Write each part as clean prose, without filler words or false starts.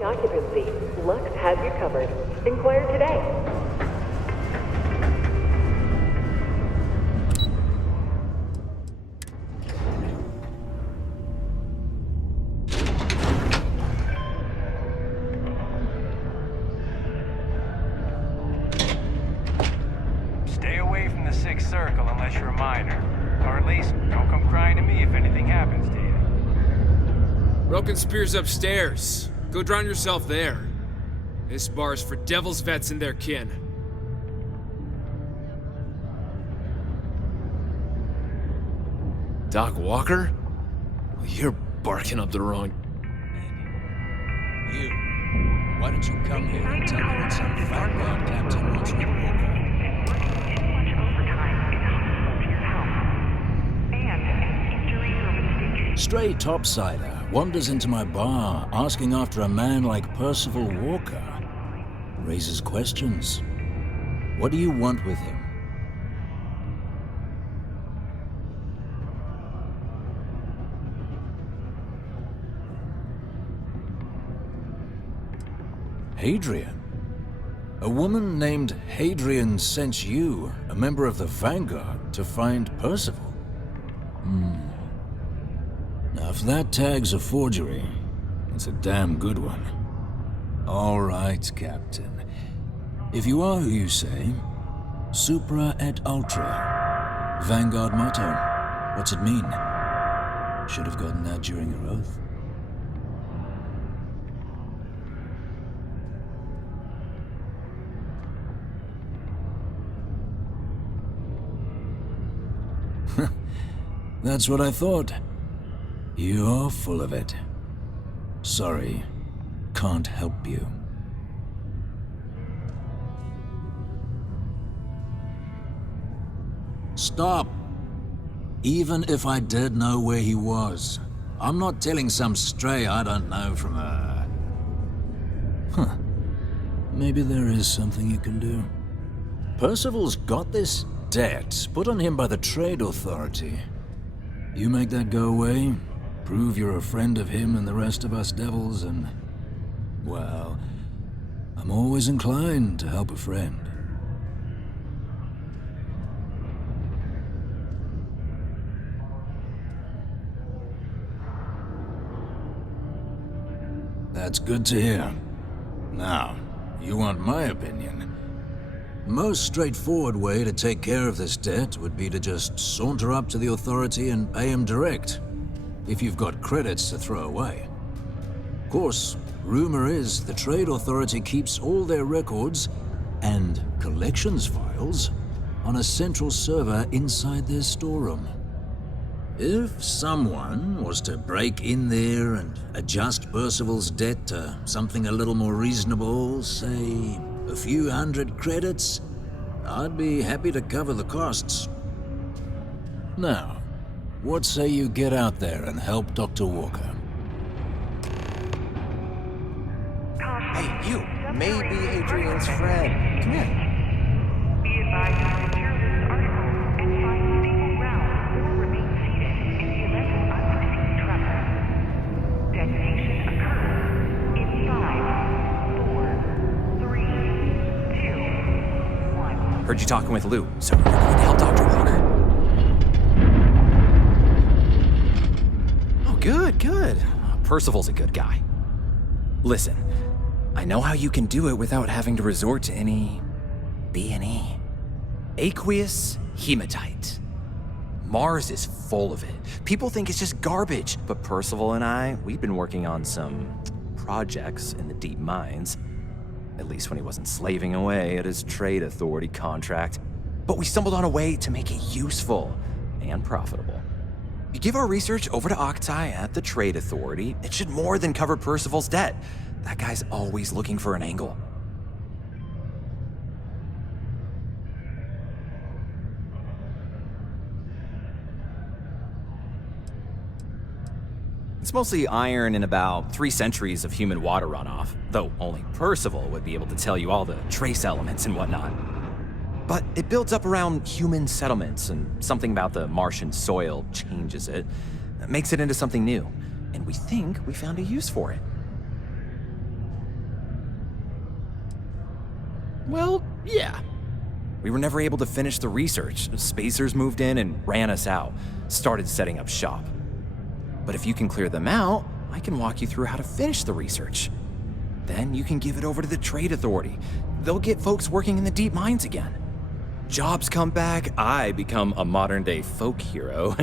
Occupancy. Lux has you covered. Inquire today. Stay away from the Sixth Circle unless you're a minor. Or at least, don't come crying to me if anything happens to you. Broken Spear's upstairs. Go drown yourself there. This bar's for devil's vets and their kin. Doc Walker? You're barking up the wrong... You. Why don't you come here and tell me what some Vanguard captain wants with Walker? Stray topsider wanders into my bar asking after a man like Percival Walker. Raises questions. What do you want with him? Hadrian? A woman named Hadrian sent you, a member of the Vanguard, to find Percival? Now, if that tag's a forgery, it's a damn good one. All right, Captain. If you are who you say, Supra et Ultra. Vanguard motto. What's it mean? Should have gotten that during your oath. That's what I thought. You're full of it. Sorry, can't help you. Stop! Even if I did know where he was, I'm not telling some stray I don't know from a... Maybe there is something you can do. Percival's got this debt put on him by the Trade Authority. You make that go away, prove you're a friend of him and the rest of us devils, and... well, I'm always inclined to help a friend. That's good to hear. Now, you want my opinion? The most straightforward way to take care of this debt would be to just saunter up to the authority and pay him direct, if you've got credits to throw away. Of course, rumor is the Trade Authority keeps all their records and collections files on a central server inside their storeroom. If someone was to break in there and adjust Percival's debt to something a little more reasonable, say a few hundred credits, I'd be happy to cover the costs. Now, what say you get out there and help Dr. Walker? Hey, you! Maybe Hadrian's friend. Come here. Be advised to secure this article and find stable ground or remain seated in the event of unforeseen tremor. Detonation occurs in 5, 4, 3, 2, 1. Heard you talking with Lou, so we're going to help Dr. Walker. Oh, good. Percival's a good guy. Listen, I know how you can do it without having to resort to any B&E. Aqueous hematite. Mars is full of it. People think it's just garbage, but Percival and I, we've been working on some projects in the deep mines. At least when he wasn't slaving away at his Trade Authority contract. But we stumbled on a way to make it useful and profitable. You give our research over to Octai at the Trade Authority, it should more than cover Percival's debt. That guy's always looking for an angle. It's mostly iron and about 3 centuries of human water runoff, though only Percival would be able to tell you all the trace elements and whatnot. But it builds up around human settlements, and something about the Martian soil changes it, makes it into something new, and we think we found a use for it. Well, yeah. We were never able to finish the research. Spacers moved in and ran us out, started setting up shop. But if you can clear them out, I can walk you through how to finish the research. Then you can give it over to the Trade Authority. They'll get folks working in the deep mines again. Jobs come back, I become a modern-day folk hero.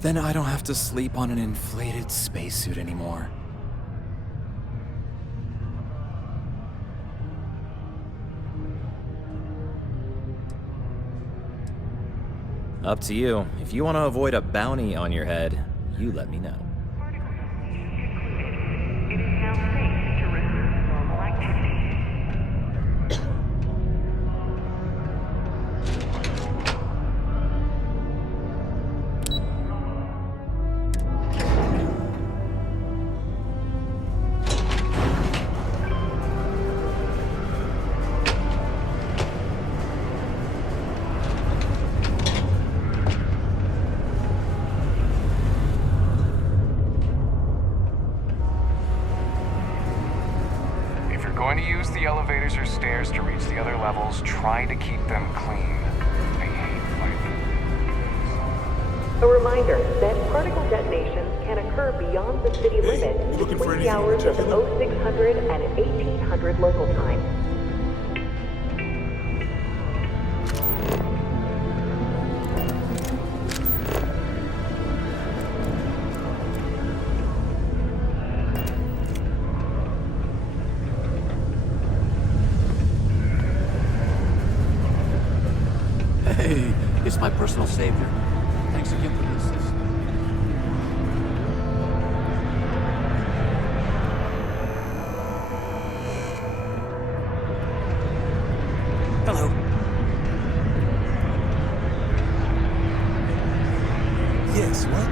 Then I don't have to sleep on an inflated spacesuit anymore. Up to you. If you want to avoid a bounty on your head, you let me know. Particle destination concluded. It is now safe to resume normal activity. If you're going to use the elevators or stairs to reach the other levels, try to keep them clean. I hate A reminder that particle detonations can occur beyond the city limit looking for between the anything hours of particular? 0600 and 1800 local time. Hey, it's my personal savior. Thanks again for the assist. Hello. Yes, what?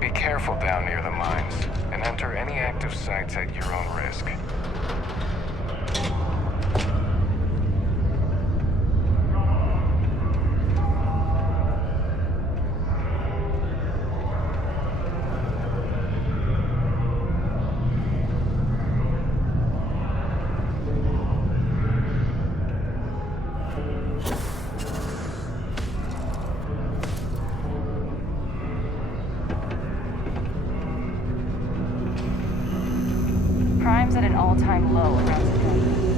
Be careful down near the mines, and enter any active sites at your own risk. Crime's at an all-time low around Civilian.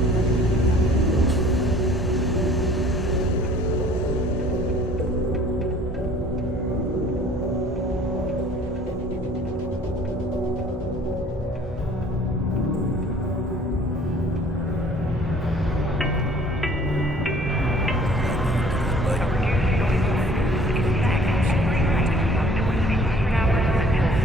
Yeah, no, I mean,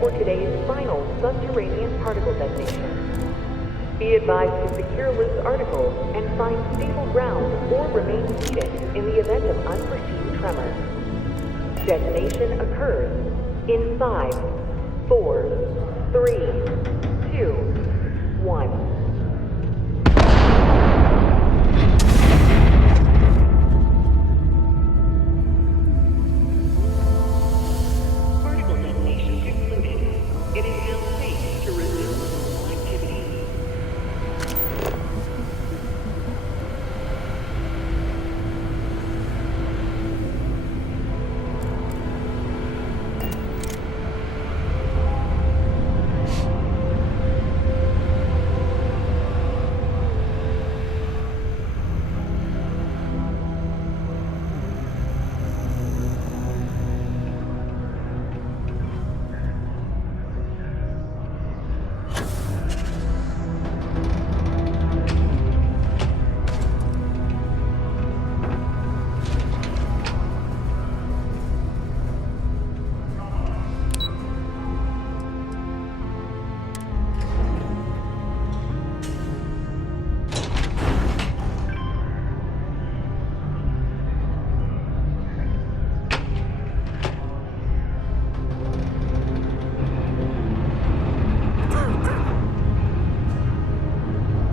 for today's final subterranean particle detonation. Be advised to secure loose articles and find stable ground or remain seated in the event of unforeseen tremors. Detonation occurs in 5, 4, 3, 2, 1. Particle detonation concluded. It is now safe to resume normal activity.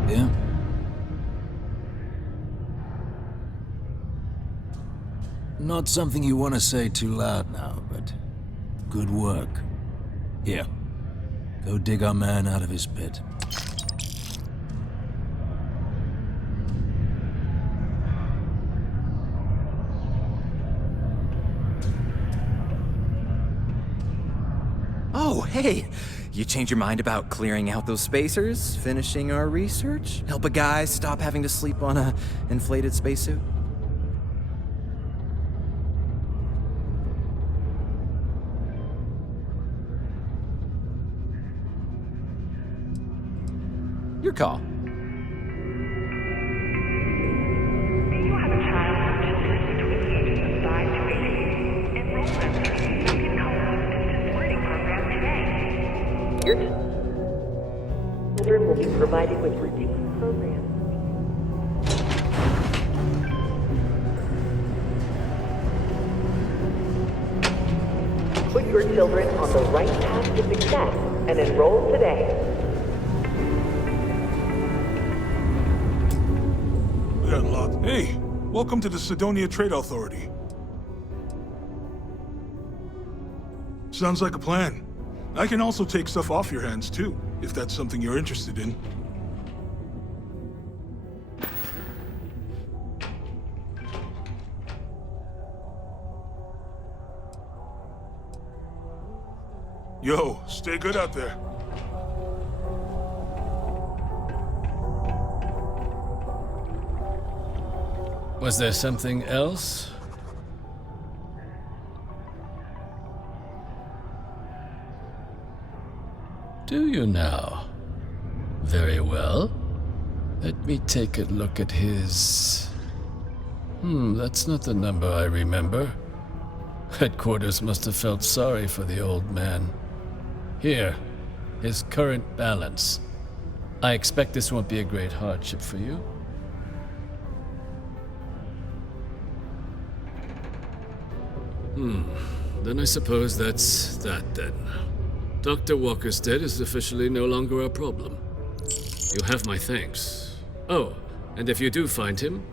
Yeah? Not something you want to say too loud now, but good work. Here, go dig our man out of his pit. Oh, hey! You change your mind about clearing out those spacers, finishing our research, help a guy stop having to sleep on a inflated spacesuit? Your call. Do you have a child or children between the ages of 5 to 18? Enroll them in the Civilian College Distance Learning Program today. Your children will be provided with routine programs. Put your children on the right path to success and enroll today. Got locked. Hey, welcome to the Sidonia Trade Authority. Sounds like a plan. I can also take stuff off your hands too, if that's something you're interested in. Yo, stay good out there. Was there something else? Do you now? Very well. Let me take a look at his... that's not the number I remember. Headquarters must have felt sorry for the old man. Here, his current balance. I expect this won't be a great hardship for you. Then I suppose that's that then. Dr. Walker's dead is officially no longer a problem. You have my thanks. Oh, and if you do find him,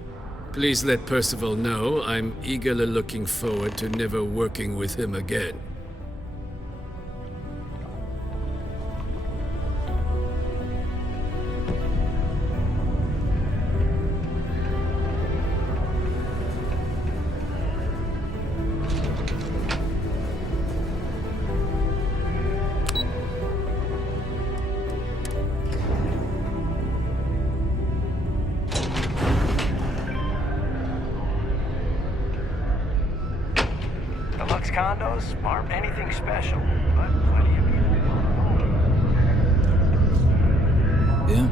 please let Percival know I'm eagerly looking forward to never working with him again. Deluxe condos aren't anything special, but plenty of people. Yeah?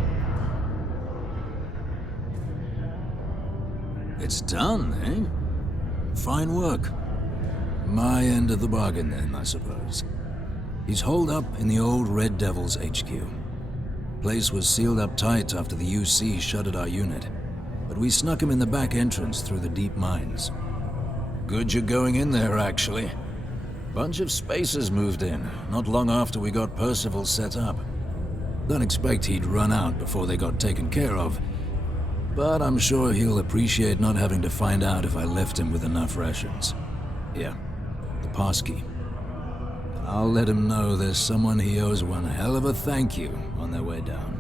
It's done, eh? Fine work. My end of the bargain then, I suppose. He's holed up in the old Red Devils HQ. Place was sealed up tight after the UC shuttered our unit, but we snuck him in the back entrance through the deep mines. Good you're going in there, actually. Bunch of spacers moved in, not long after we got Percival set up. Don't expect he'd run out before they got taken care of, but I'm sure he'll appreciate not having to find out if I left him with enough rations. Here, the passkey. I'll let him know there's someone he owes one hell of a thank you on their way down.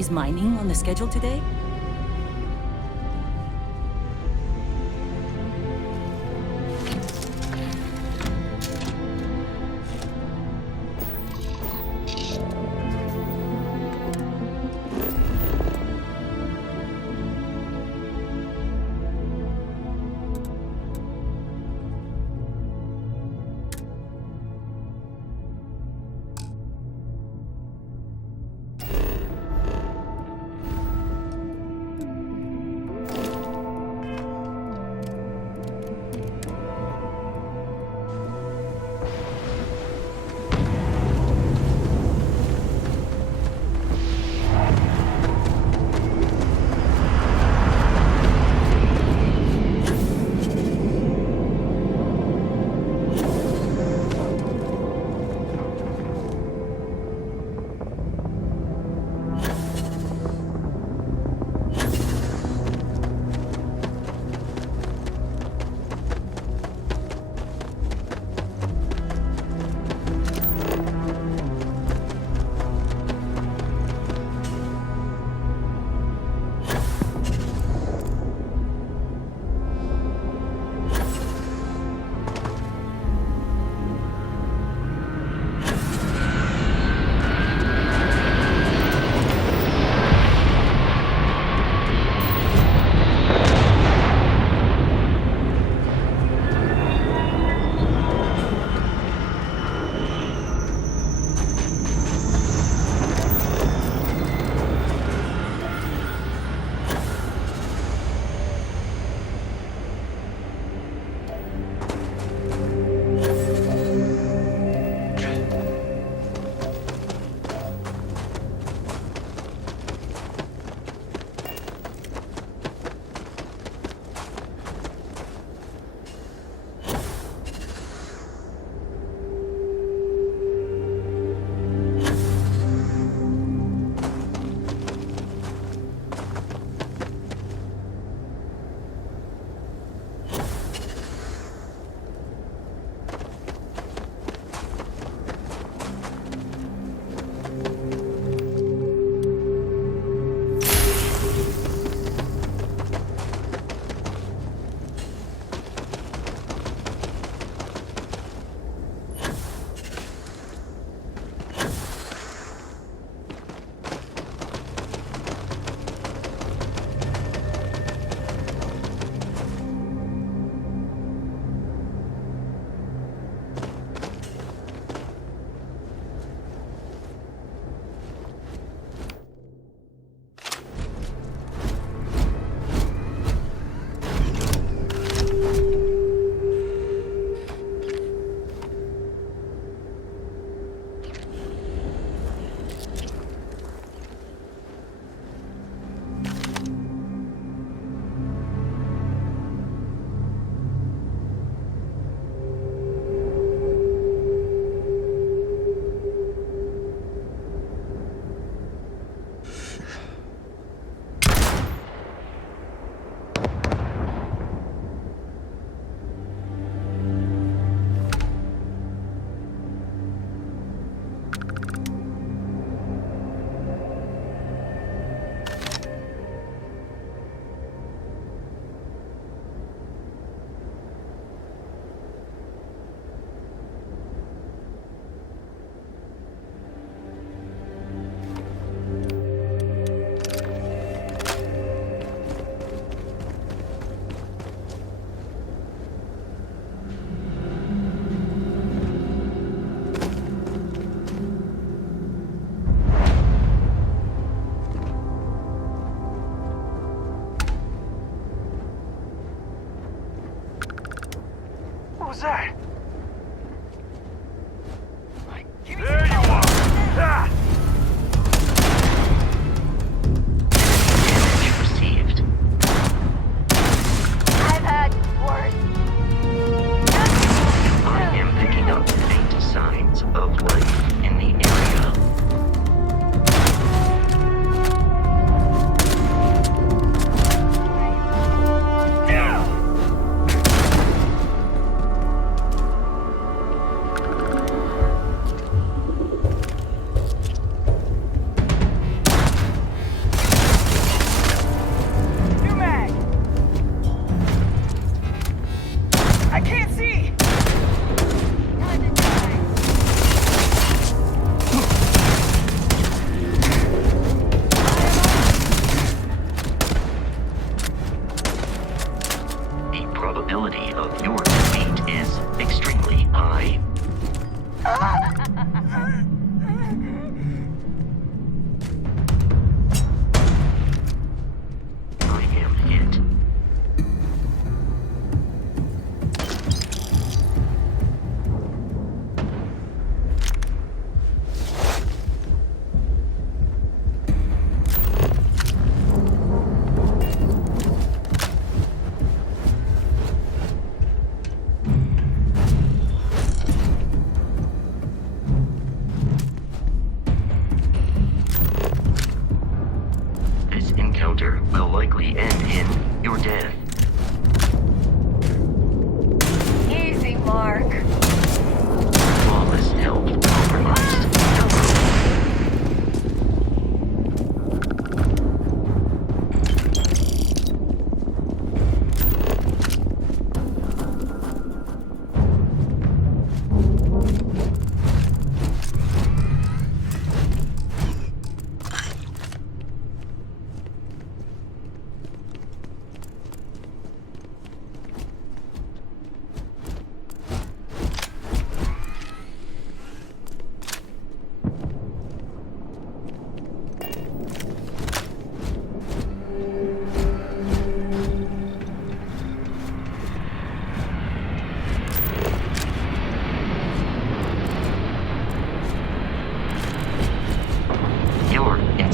Is mining on the schedule today?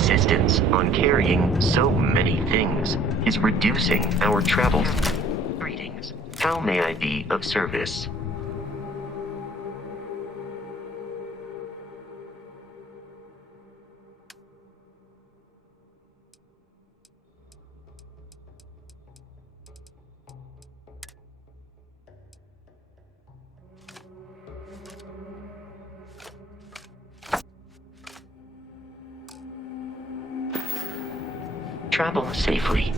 insistence on carrying so many things is reducing our travels. Greetings. How may I be of service? Travel safely.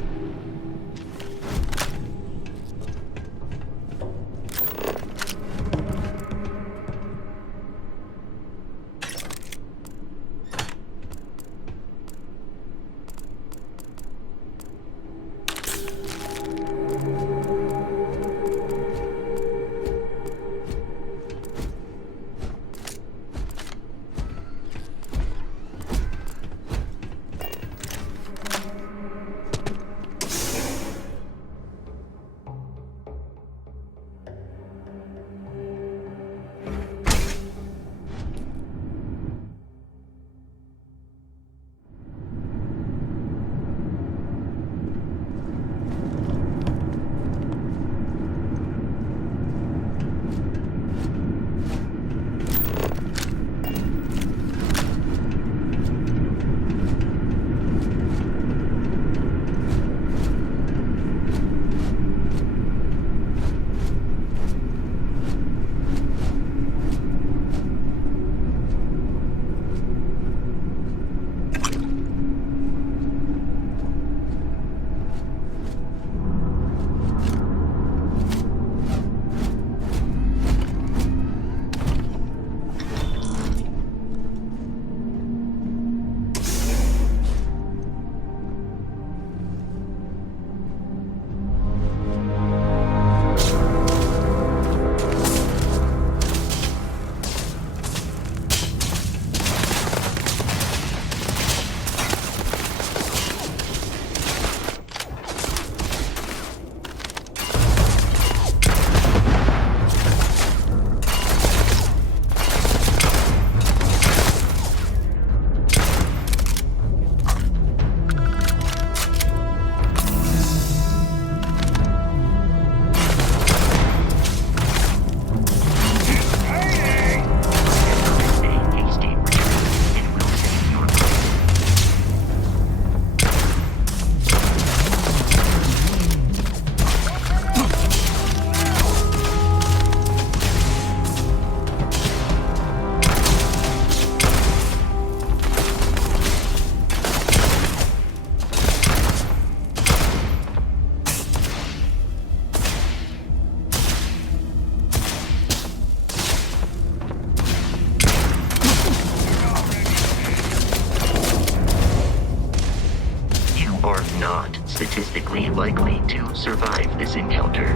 Statistically likely to survive this encounter.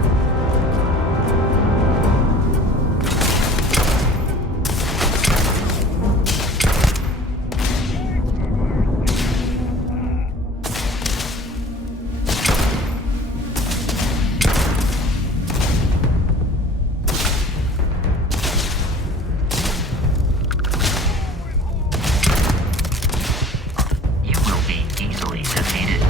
You will be easily defeated.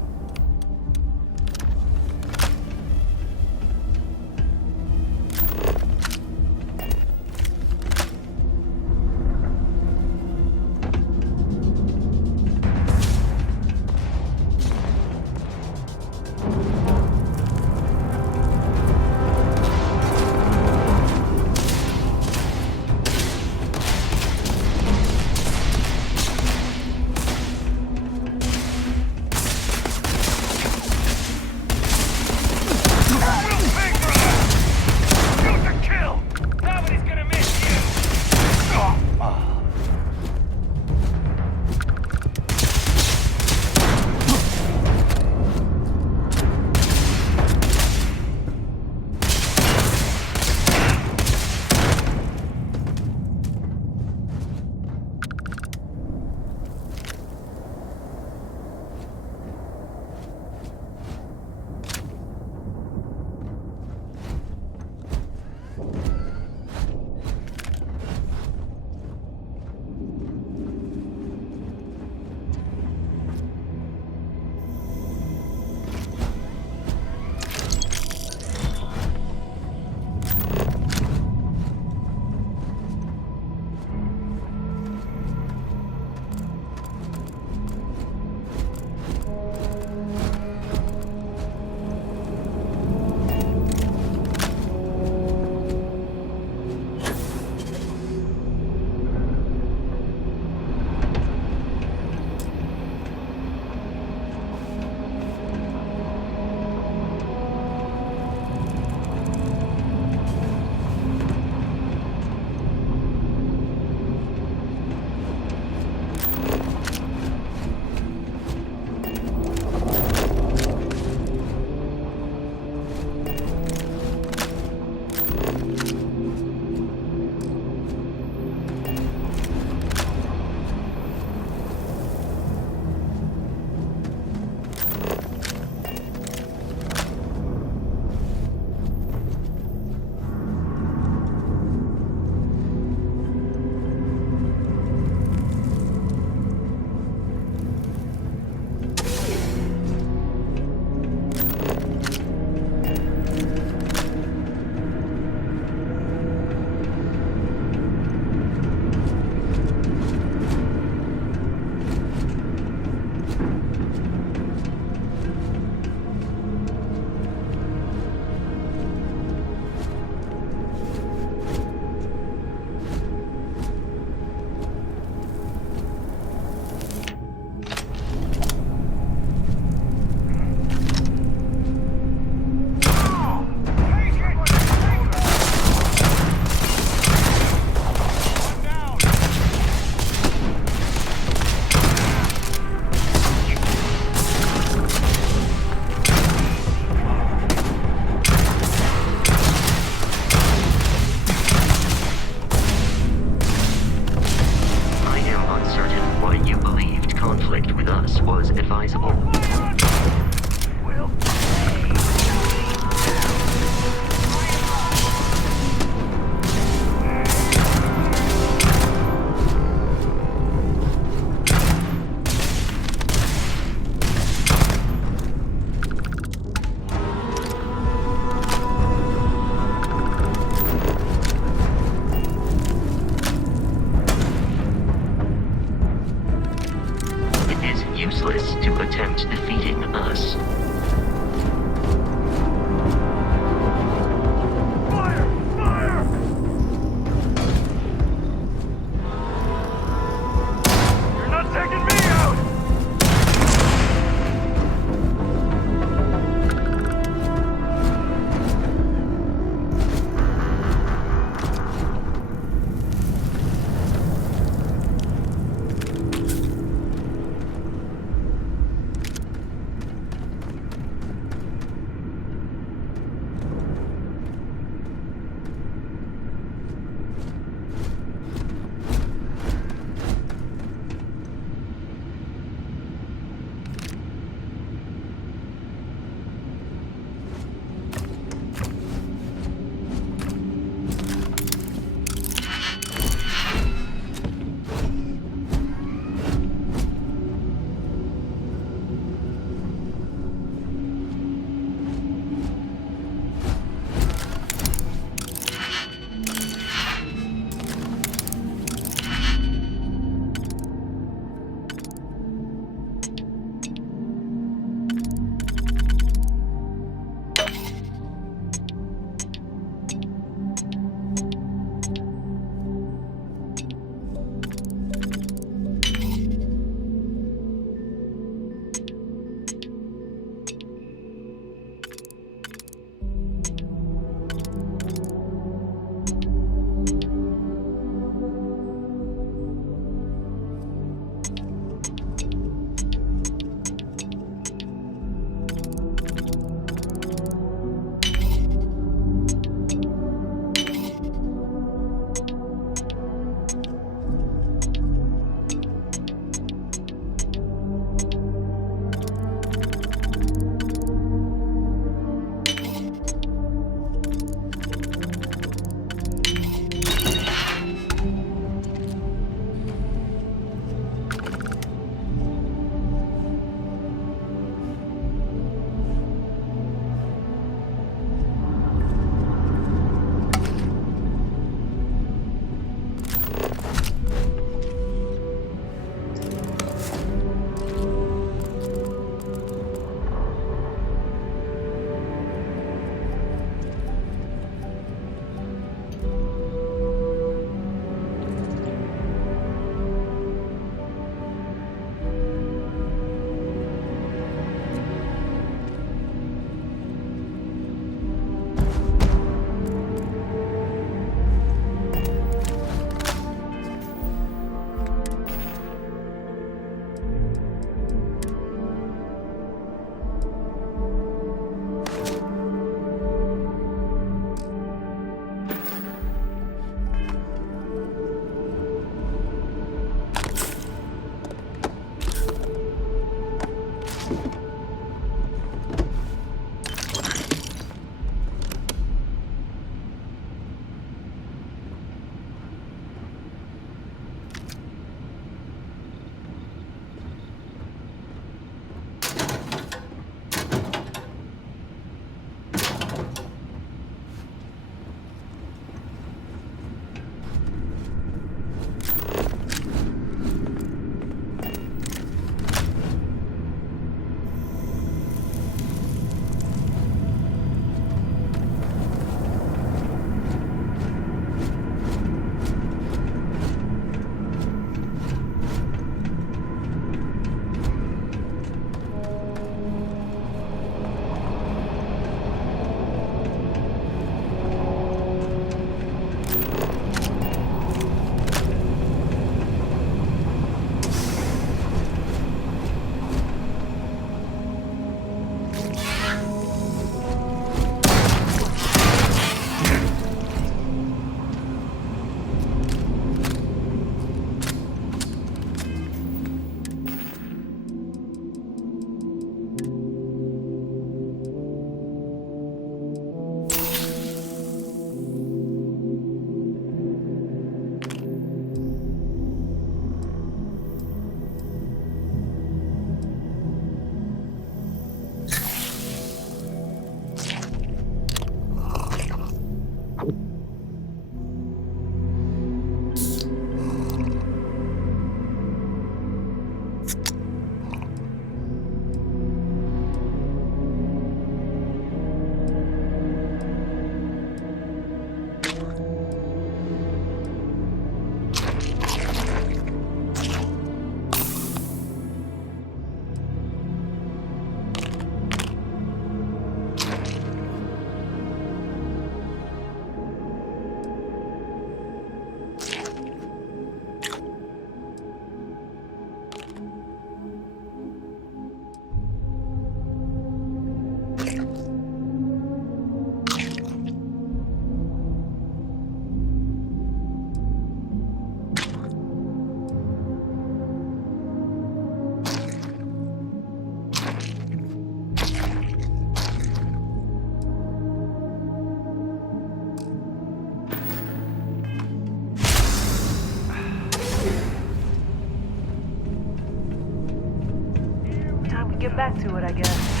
back to it, I guess.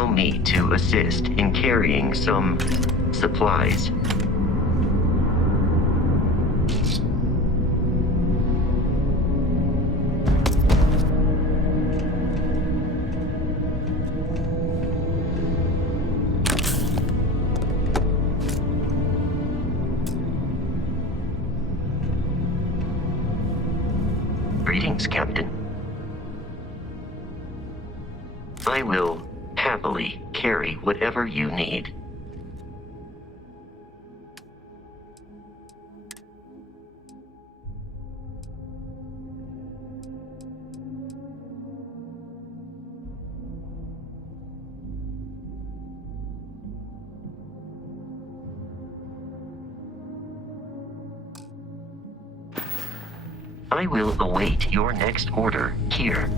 allow me to assist in carrying some supplies. Greetings, Captain. I will happily carry whatever you need. I will await your next order here.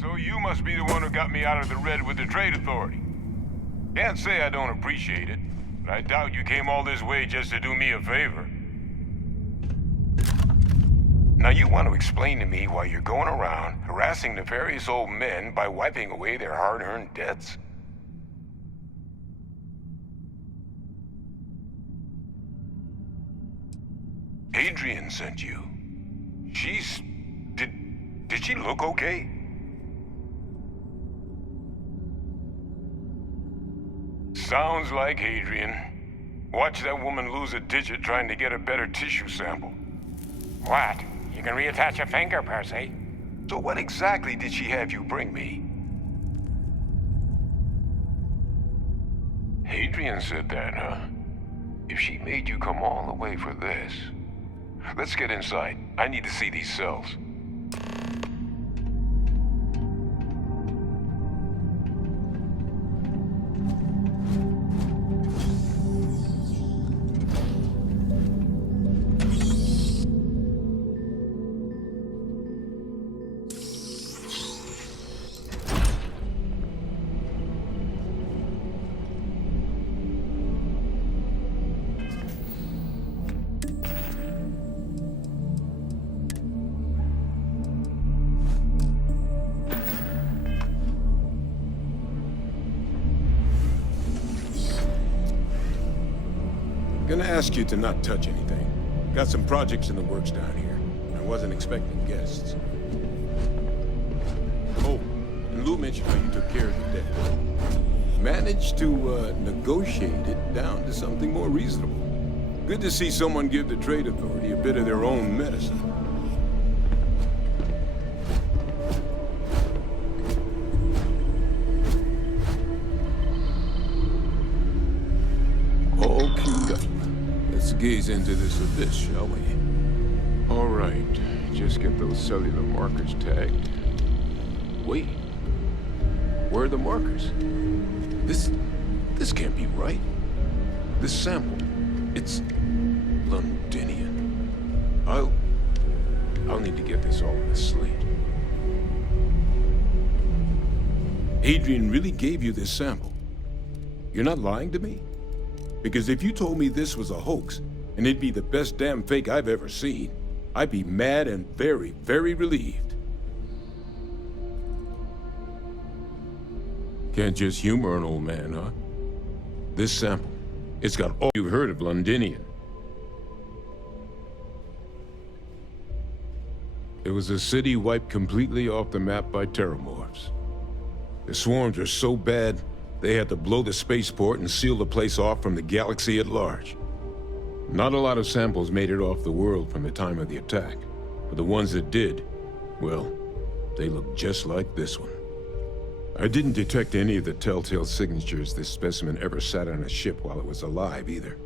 So you must be the one who got me out of the red with the Trade Authority. Can't say I don't appreciate it, but I doubt you came all this way just to do me a favor. Now you want to explain to me why you're going around harassing nefarious old men by wiping away their hard-earned debts? Adrian sent you. Did she look okay? Sounds like Adrian. Watch that woman lose a digit trying to get a better tissue sample. What? You can reattach a finger, Percy. So what exactly did she have you bring me? Adrian said that, huh? If she made you come all the way for this... Let's get inside. I need to see these cells. Gonna ask you to not touch anything. Got some projects in the works down here. I wasn't expecting guests. Oh, and Lou mentioned how you took care of the debt. Managed to negotiate it down to something more reasonable. Good to see someone give the Trade Authority a bit of their own medicine. All queued up. Let's gaze into this abyss, shall we? All right, just get those cellular markers tagged. Wait, where are the markers? This can't be right. This sample, it's Londinian. I'll need to get this all in a slate. Adrian really gave you this sample. You're not lying to me? Because if you told me this was a hoax, and it'd be the best damn fake I've ever seen, I'd be mad and very, very relieved. Can't just humor an old man, huh? This sample, it's got all you've heard of Londinian. It was a city wiped completely off the map by terramorphs. The swarms are so bad, they had to blow the spaceport and seal the place off from the galaxy at large. Not a lot of samples made it off the world from the time of the attack, but the ones that did, well, they look just like this one. I didn't detect any of the telltale signatures this specimen ever sat on a ship while it was alive, either.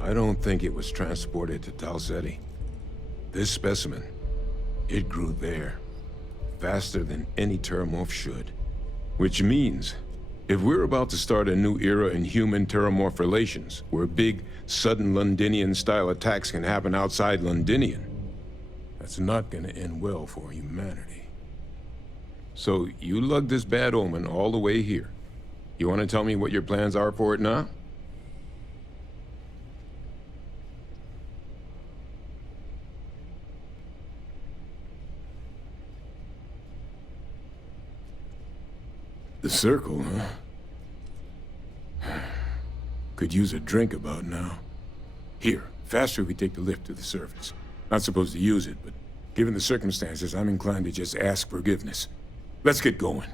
I don't think it was transported to Talsetti. This specimen, it grew there, faster than any terramorph should. Which means, if we're about to start a new era in human-terramorph relations, where big, sudden Londinian-style attacks can happen outside Londinian, that's not gonna end well for humanity. So, you lugged this bad omen all the way here. You wanna tell me what your plans are for it now? The circle, huh? Could use a drink about now. Here, faster if we take the lift to the surface. Not supposed to use it, but given the circumstances, I'm inclined to just ask forgiveness. Let's get going.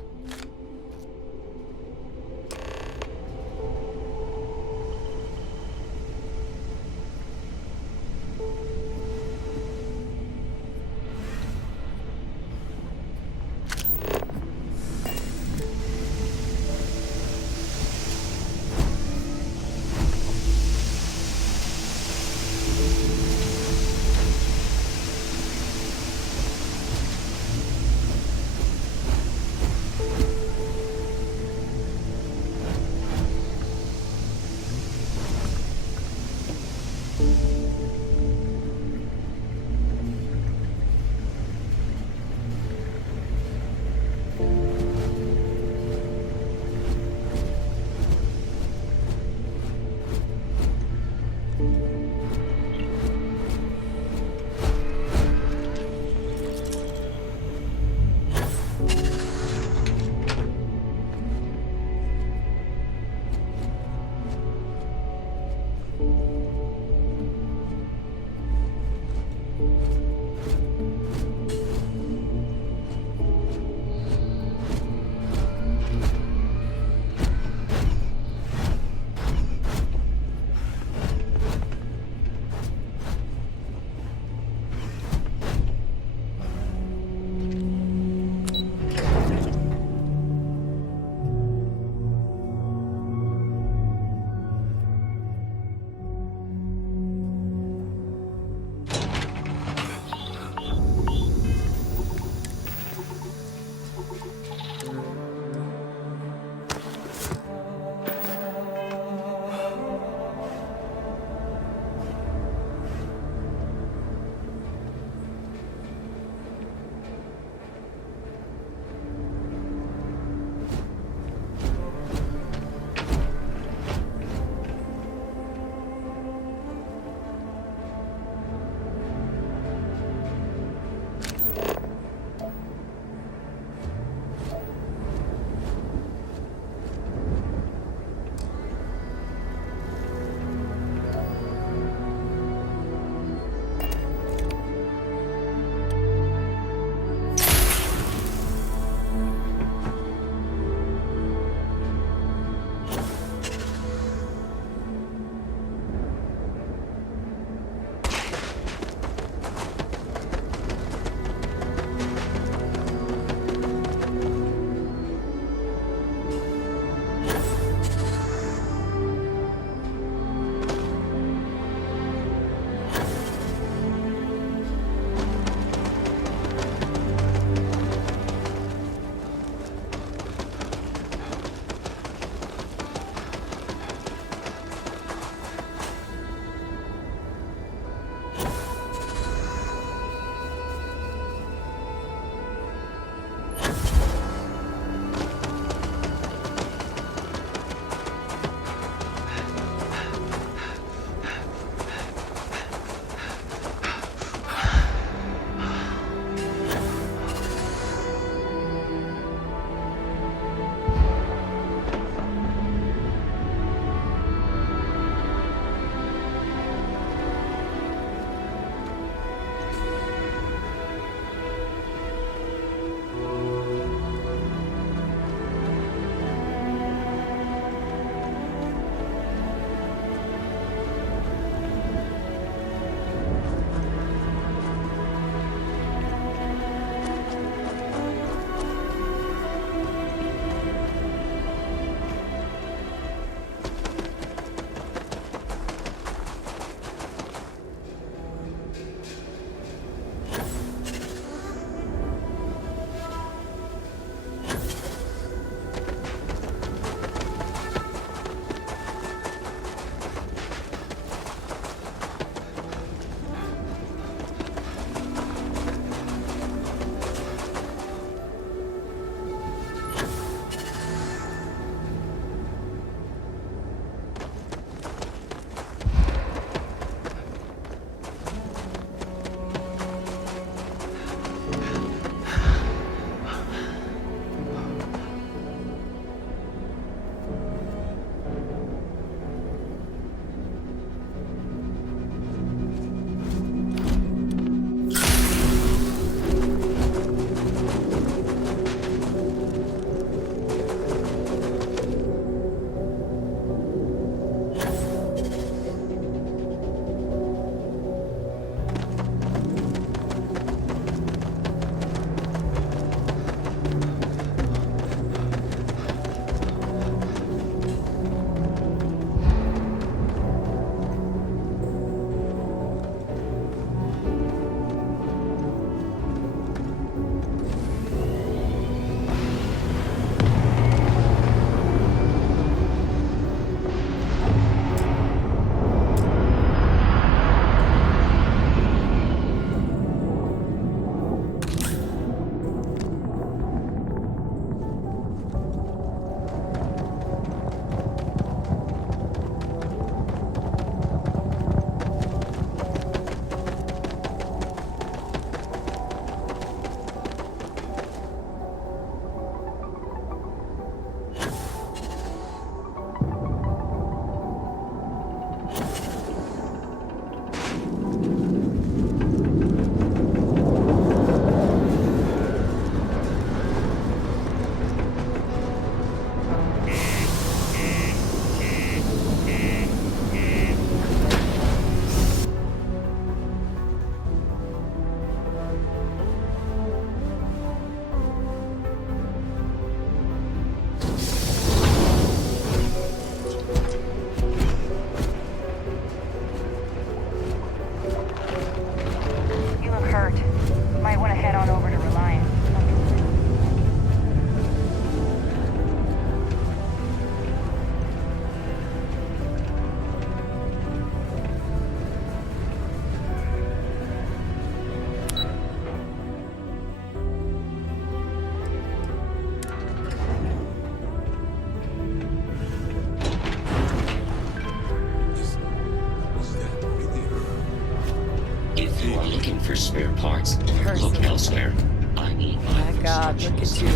Look elsewhere. I need my God, look at you.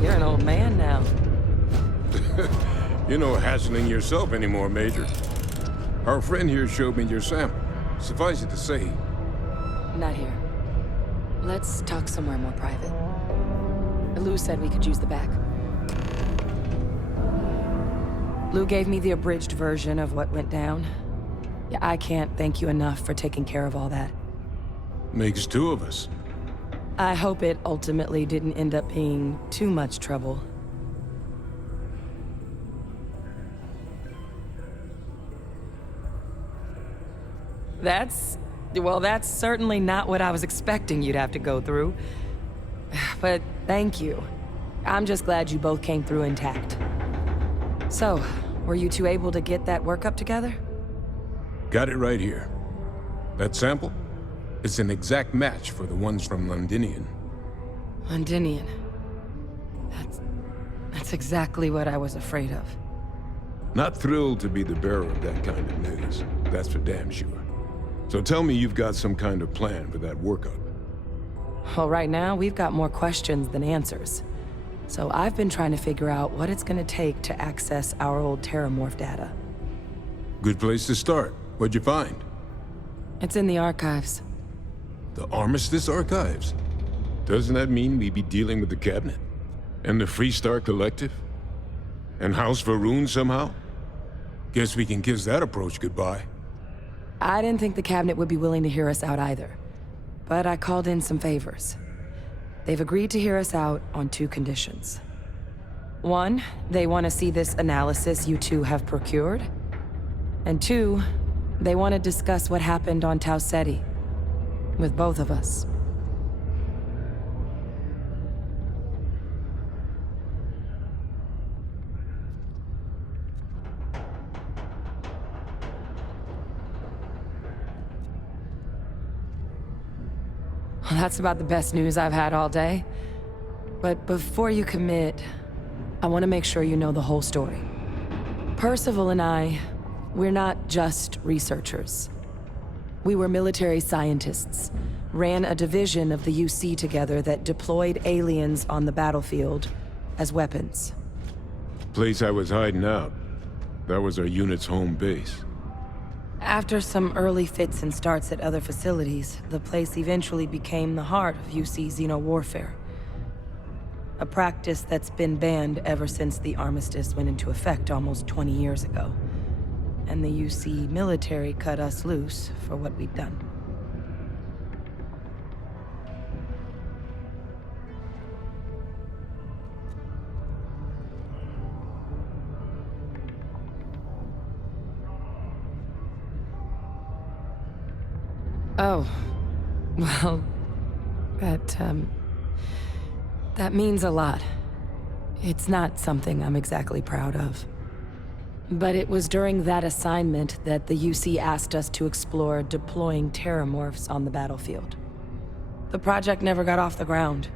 You're an old man now. You're no hassling yourself anymore, Major. Our friend here showed me your sample. Suffice it to say... Not here. Let's talk somewhere more private. Lou said we could use the back. Lou gave me the abridged version of what went down. Yeah, I can't thank you enough for taking care of all that. Makes two of us. I hope it ultimately didn't end up being too much trouble. Well, that's certainly not what I was expecting you'd have to go through. But thank you. I'm just glad you both came through intact. So, were you two able to get that workup together? Got it right here. That sample? It's an exact match for the ones from Londinian. Londinian. That's exactly what I was afraid of. Not thrilled to be the bearer of that kind of news. That's for damn sure. So tell me you've got some kind of plan for that workup. Well, right now, we've got more questions than answers. So I've been trying to figure out what it's gonna take to access our old Terramorph data. Good place to start. What'd you find? It's in the archives. The Armistice Archives? Doesn't that mean we'd be dealing with the Cabinet? And the Freestar Collective? And House Varun somehow? Guess we can kiss that approach goodbye. I didn't think the Cabinet would be willing to hear us out either. But I called in some favors. They've agreed to hear us out on 2 conditions. 1, they want to see this analysis you two have procured. And 2, they want to discuss what happened on Tau Ceti. With both of us. Well, that's about the best news I've had all day. But before you commit, I want to make sure you know the whole story. Percival and I, we're not just researchers. We were military scientists, ran a division of the UC together that deployed aliens on the battlefield as weapons. Place I was hiding out. That was our unit's home base. After some early fits and starts at other facilities, the place eventually became the heart of UC xeno-warfare. A practice that's been banned ever since the armistice went into effect almost 20 years ago. And the UC military cut us loose for what we'd done. Oh, well, that means a lot. It's not something I'm exactly proud of. But it was during that assignment that the UC asked us to explore deploying Terramorphs on the battlefield. The project never got off the ground,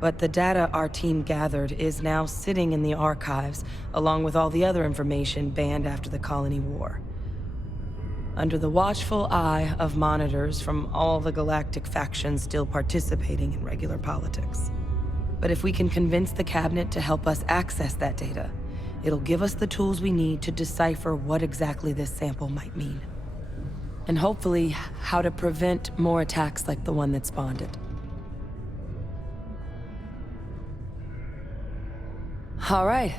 but the data our team gathered is now sitting in the archives, along with all the other information banned after the Colony War. Under the watchful eye of monitors from all the galactic factions still participating in regular politics. But if we can convince the Cabinet to help us access that data, it'll give us the tools we need to decipher what exactly this sample might mean. And hopefully, how to prevent more attacks like the one that spawned it. All right.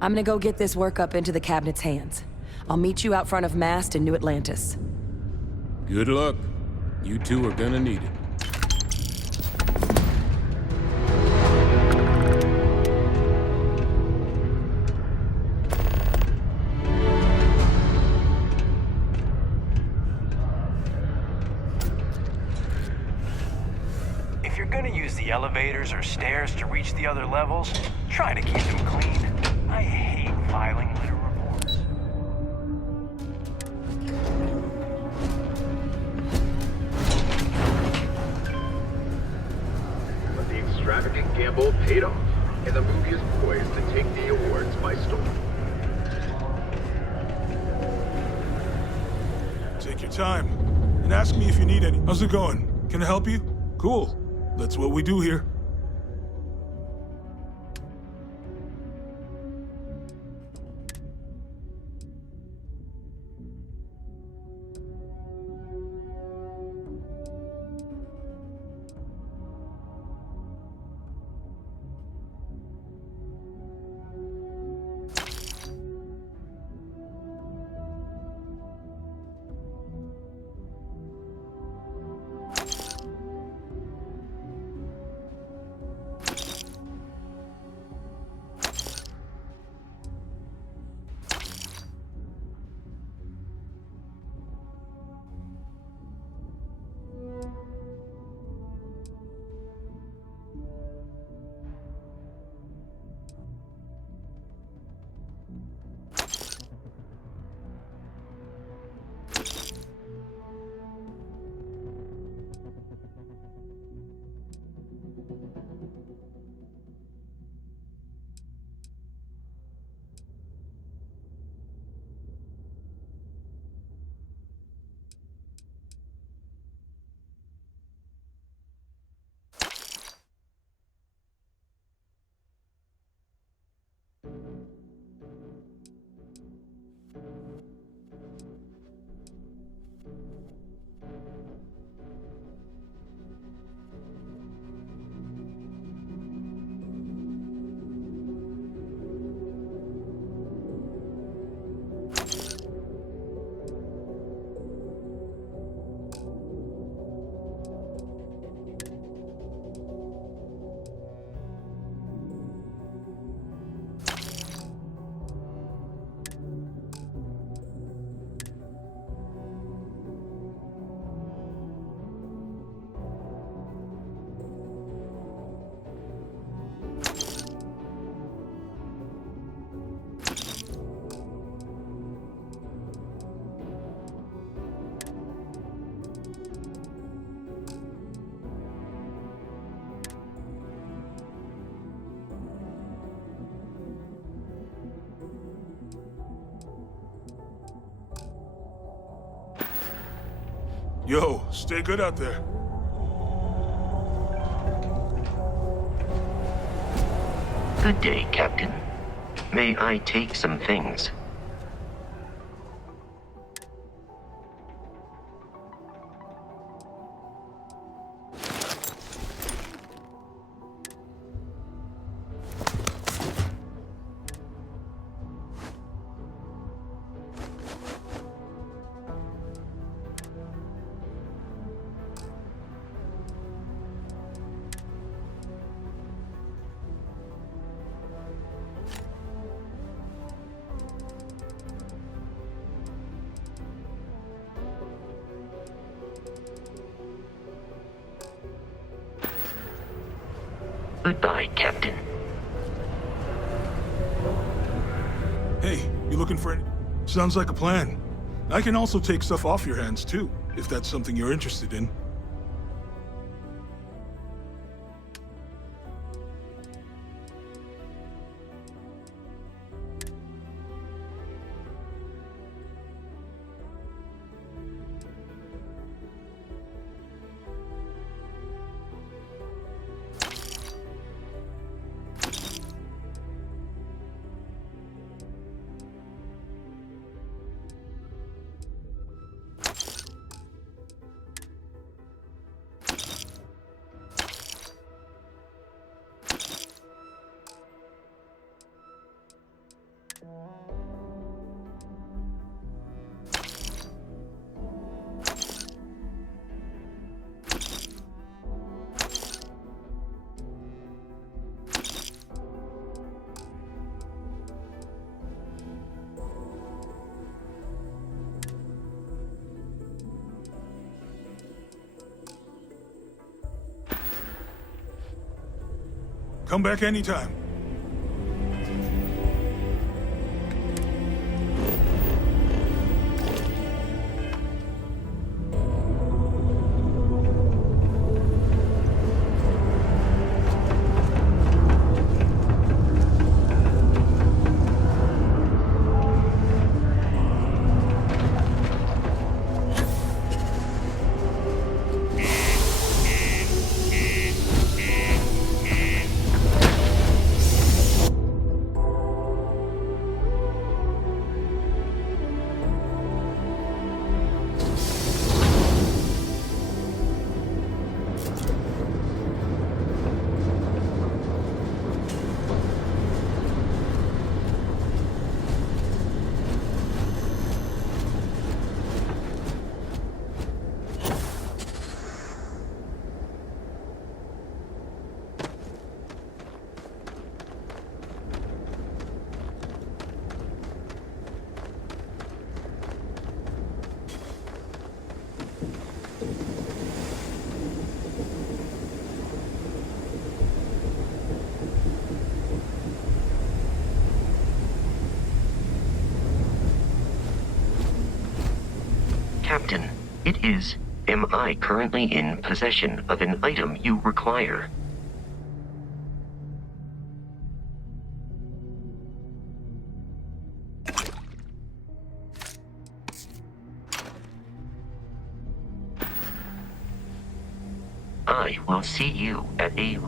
I'm gonna go get this workup into the Cabinet's hands. I'll meet you out front of Mast in New Atlantis. Good luck. You two are gonna need it. If you're gonna use the elevators or stairs to reach the other levels, try to keep them clean. I hate filing litter reports. But the extravagant gamble paid off, and the movie is poised to take the awards by storm. Take your time, and ask me if you need any. How's it going? Can I help you? Cool. That's what we do here. Yo, stay good out there. Good day, Captain. May I take some things? Goodbye, Captain. Hey, you looking for any... Sounds like a plan. I can also take stuff off your hands, too, if that's something you're interested in. Come back anytime. It is, am I currently in possession of an item you require? I will see you at a